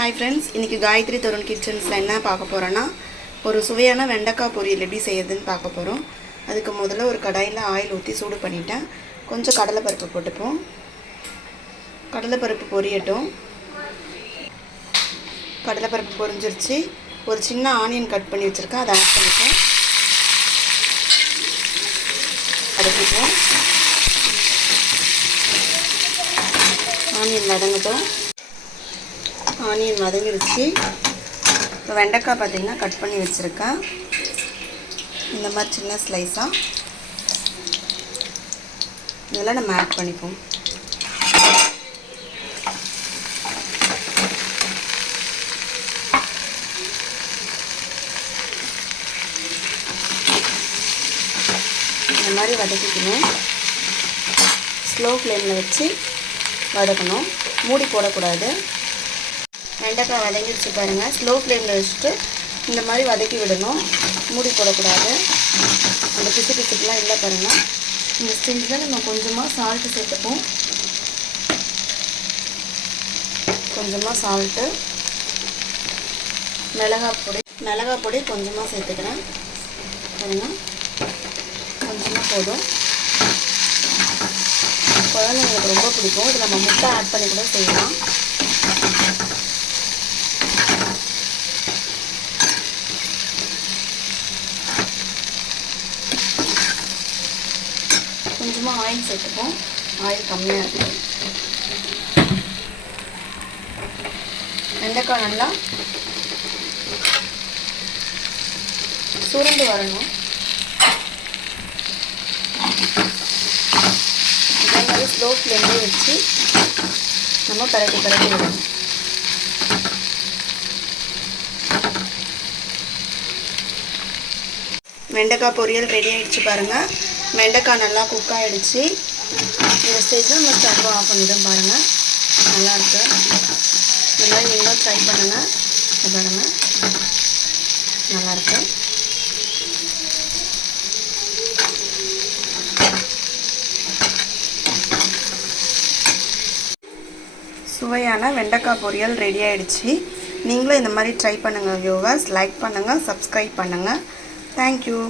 Hi friends, இன்றைக்கி காயத்ரி தருண் கிச்சன்ஸில் என்ன பார்க்க போகிறோன்னா ஒரு சுவையான வெண்டைக்காய் பொரியல் எப்படி செய்யுதுன்னு பார்க்க போகிறோம். அதுக்கு முதல்ல ஒரு கடாயில் ஆயில் ஊற்றி சூடு பண்ணிவிட்டேன். கொஞ்சம் கடலைப்பருப்பு போட்டுப்போம். கடலைப்பருப்பு பொரியட்டும். கடலைப்பருப்பு பொரிஞ்சிருச்சு. ஒரு சின்ன ஆனியன் கட் பண்ணி வச்சுருக்கேன், அதை ஆட் பண்ணிப்போம். அடைச்சிப்போம். ஆனியன் வதங்கட்டும். ஆனியன் வதங்கிடுச்சு. இப்போ வெண்டைக்காய் பார்த்திங்கன்னா கட் பண்ணி வச்சுருக்கேன். இந்த மாதிரி சின்ன ஸ்லைஸாக இதெல்லாம் நம்ம ஆட் பண்ணிப்போம். இந்த மாதிரி வதக்கிக்கணும். ஸ்லோ ஃப்ளேமில் வச்சு வதக்கணும், மூடி போடக்கூடாது. வெண்டைக்காய் வதங்கிடுச்சு பாருங்கள். ஸ்லோ ஃப்ளேமில் வச்சுட்டு இந்த மாதிரி வதக்கி விடணும், மூடி போடக்கூடாது. அந்த பிசு பிசுக்கெலாம் இல்லை பாருங்கள். இந்த ஸ்டேஜில் நம்ம கொஞ்சமாக சால்ட்டு சேர்த்துப்போம். கொஞ்சமாக சால்ட்டு, மிளகாய் பொடி கொஞ்சமாக சேர்த்துக்கிறேன் பாருங்கள். கொஞ்சமாக போதும். குழந்தைங்களுக்கு ரொம்ப பிடிக்கும். இது நம்ம முட்டை ஆட் பண்ணி கூட செய்யலாம். கொஞ்சமாக ஆயில் சேர்த்துப்போம். ஆயில் கம்மியாக இருக்குது. வெண்டைக்காய் நல்லா சுருண்டு வரணும். இதே மாதிரி ஸ்லோ ஃப்ளேம்லேயே வச்சு நம்ம பரட்டி விடணும். வெண்டைக்காய் பொரியல் ரெடி ஆகிடுச்சு பாருங்கள். வெண்டைக்காய் நல்லா குக் ஆகிடுச்சு. இந்த ஸ்டேஜில் நம்ம ஸ்டவ் ஆஃப் பண்ணிவிடும் பாருங்கள். நல்லாயிருக்கு. இந்த மாதிரி நீங்களும் ட்ரை பண்ணுங்கள். பாருங்கள், நல்லாயிருக்கு. சுவையான வெண்டைக்காய் பொரியல் ரெடி ஆகிடுச்சு. நீங்களும் இந்த மாதிரி ட்ரை பண்ணுங்கள் வியூவர்ஸ். லைக் பண்ணுங்கள், சப்ஸ்கிரைப் பண்ணுங்கள். தேங்க்யூ.